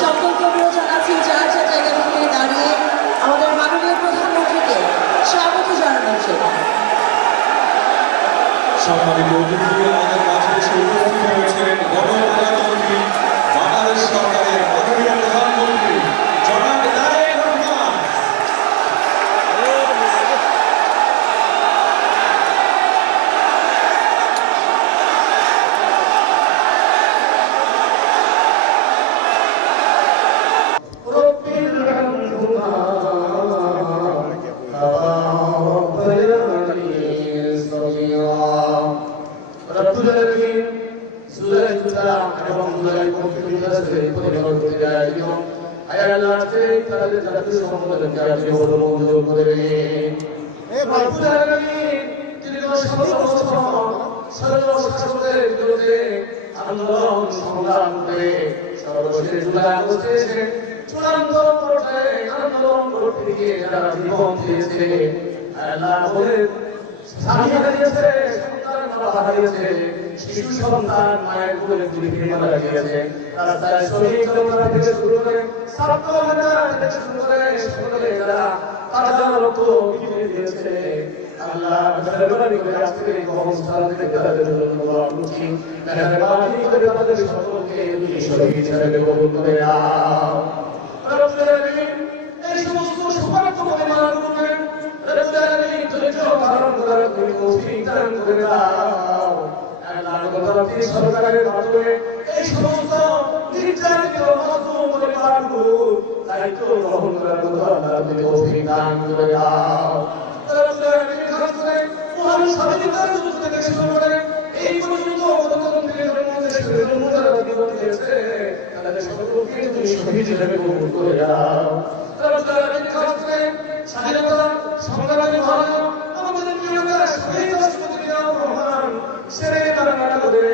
সকলকে জানাচ্ছি যার যার জায়গা থেকে দাঁড়িয়ে আমাদের মাননীয় প্রধানমন্ত্রীকে স্বাগত জানানোর জন্য। সম্মানিত অতিথি, আমাদের মাঝে এসে উপস্থিত হয়েছেন গণপ্রজাতন্ত্রী বাংলাদেশ সরকারের মাননীয় প্রধানমন্ত্রী জনাব তারেক রহমান। আন্দোলন সংগ্রাম করে সর্বশেষ জুলাই আগস্টে চূড়ান্ত পর্যায়ে আন্দোলন করতে গিয়ে যারা জীবন দিয়েছে, আল্লাহ বলে স্বামী হারিয়েছে, সন্তান হারিয়েছে, শিশু সন্তান মায়ের কোলে তুলে মারা গিয়েছে, তারা তার শহীদ করা থেকে শুরু করে ছাত্র থেকে শুরু করে সকলে যারা তারা যারা রক্ত দিয়েছে, আল্লাহ মেহরবানি করে আজকে এই অনুষ্ঠান থেকে তাদের জন্য আলোচি মেহরবানি করে তাদের সকলকে শহীদ হিসেবে কবুল করে নাও। রব্বুল আলামিন এই সমস্ত সৌভাগ্য পরিমাণ করবে, রব্বুল আলামিন ধৈর্য ধারণ করার তুমি তৌফিক দান করে দাও। আল্লাহ গণতান্ত্রিক সরকারের মাধ্যমে এই সমস্ত নির্যাতিত মাজলুম পরিবারগুলো দায়িত্ব গ্রহণ করার জন্য আল্লাহ তুমি তৌফিক দান করে দাও। এই পর্যন্ত শহীদ হিসেবে কবুল করে দাও। স্বাধীনতা সংগ্রামী আমাদের শহীদ রাষ্ট্রপতি রহমান সেরে তারা আমাদের